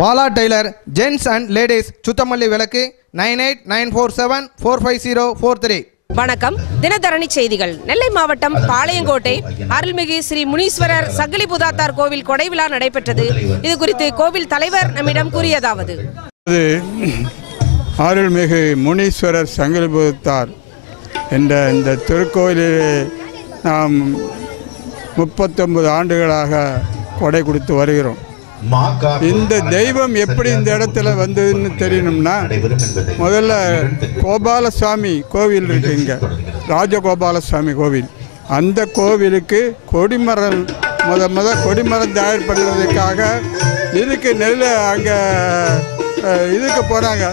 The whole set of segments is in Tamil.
Bala tailor gents and ladies Suthamalli விளக்கு 9894745043. வணக்கம். தினதரணி செய்திகள். நெல்லை மாவட்டம் பாளையங்கோட்டை அருள்மிகு ஸ்ரீ முனீஸ்வரர் சங்கிலிபுதாத்தார் கோவில் கொடைவிழா நடைபெற்றது. இது குறித்து கோவில் தலைவர் நம்மிடம் கூறியதாவது: அருள்மிகு முனீஸ்வரர் சங்கிலிபுதாத்தார் என்ற இந்த திருக்கோயிலிலே நாம் 39 ஆண்டுகளாக கொடை கொடுத்து வருகிறோம். இந்த தெய்வம் எப்படி இந்த இடத்துல வந்ததுன்னு தெரியணும்னா, முதல்ல கோபாலசாமி கோவில் இருக்கு, இங்கே ராஜகோபாலசாமி கோவில். அந்த கோவிலுக்கு கொடிமரம் கொடிமரம் தயார் பண்ணுறதுக்காக இதுக்கு அங்கே இதுக்கு போனாங்க,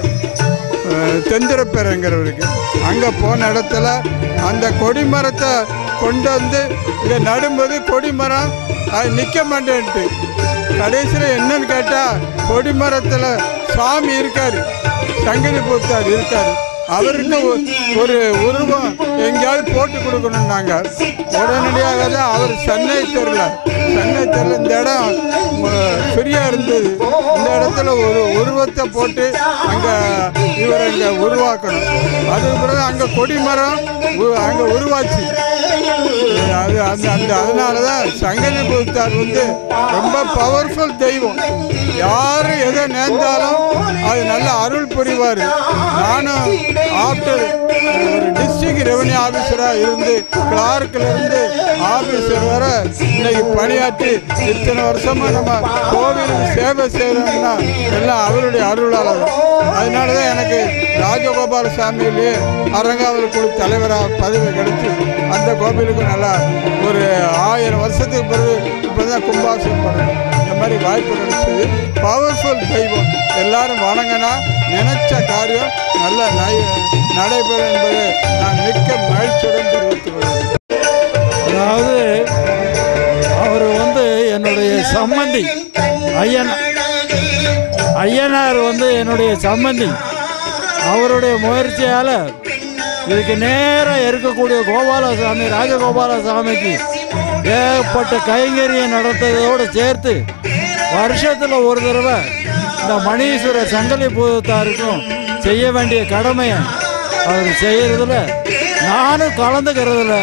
தெந்திரப்பேரங்கிறவருக்கு. அங்கே போன இடத்துல அந்த கொடிமரத்தை கொண்டு வந்து இங்கே நடும்போது கொடிமரம் அது நிற்க மாட்டேன்ட்டு கடைசியில் என்னன்னு கேட்டால் கொடிமரத்தில் சாமி இருக்கார், சங்கிலிபுதாத்தார் இருக்கார். அவருக்கு ஒரு உருவம் எங்கேயாவது போட்டு கொடுக்கணும்னாங்க. உடனடியாக தான் அவர் சென்னை தெருவில் இந்த இடம் ஃப்ரீயாக இருந்தது. இந்த இடத்துல ஒரு உருவத்தை போட்டு இவரை இங்கே உருவாக்கணும். அதுக்கு பிறகு அங்கே கொடிமரம் அங்கே உருவாச்சு. அதனால தான் சங்கிலிபுதாத்தார் ரொம்ப பவர்ஃபுல் தெய்வம். யார் எதை நேர்ந்தாலும் அது நல்ல அருள் புரிவார். நானும் ஆஃப்டர் ஒரு டிஸ்ட்ரிக்ட் ரெவன்யூ ஆஃபீஸராக இருந்து கிளார்க்கிலிருந்து ஆஃபீஸர் வர இன்னைக்கு பணியாற்றி இத்தனை வருஷமாக நம்ம கோவிலுக்கு சேவை செய்கிறோம்னா எல்லாம் அவருடைய அருளாளர். அதனால தான் எனக்கு ராஜகோபாலசாமியிலே அரங்காவல் குழு தலைவராக பதவி கிடைச்சி அந்த கோவிலுக்கு நல்லா ஒரு 1000 வருஷத்துக்கு பிறகு இப்போ தான் கும்பாபிஷேகம் பண்ணணும். இந்த மாதிரி வாய்ப்பு கிடைச்சது. பவர்ஃபுல் தெய்வம். எல்லாரும் வணங்கினா நினைச்ச காரியம் நல்ல நடைபெறும் என்பதை நான் மிக்க மகிழ்ச்சியுடன் தெரிவித்துக் கொள்கிறேன். அதாவது அவர் என்னுடைய சம்பந்தி ஐயனார் என்னுடைய சம்பந்தி. அவருடைய முயற்சியால் இதுக்கு நேராக இருக்கக்கூடிய கோபாலசாமி ராஜகோபாலசாமிக்கு ஏகப்பட்ட கைங்கரியம் நடத்துவதோடு சேர்த்து வருஷத்தில் ஒரு தடவை இந்த மணீஸ்வரர் சங்கிலிபுதாத்தாருக்கும் செய்ய வேண்டிய கடமையை அவர் செய்கிறதுல நானும் கலந்துக்கிறதுல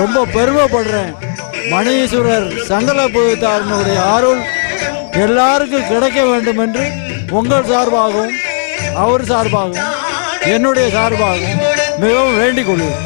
ரொம்ப பெருமைப்படுறேன். மணீஸ்வரர் சங்கிலிபுதாத்தாரினுடைய அருள் எல்லாருக்கும் கிடைக்க வேண்டும் என்று உங்கள் சார்பாகவும் அவர் சார்பாகவும் என்னுடைய சார்பாகவும் மிகவும் வேண்டிக் கொள்கிறேன்.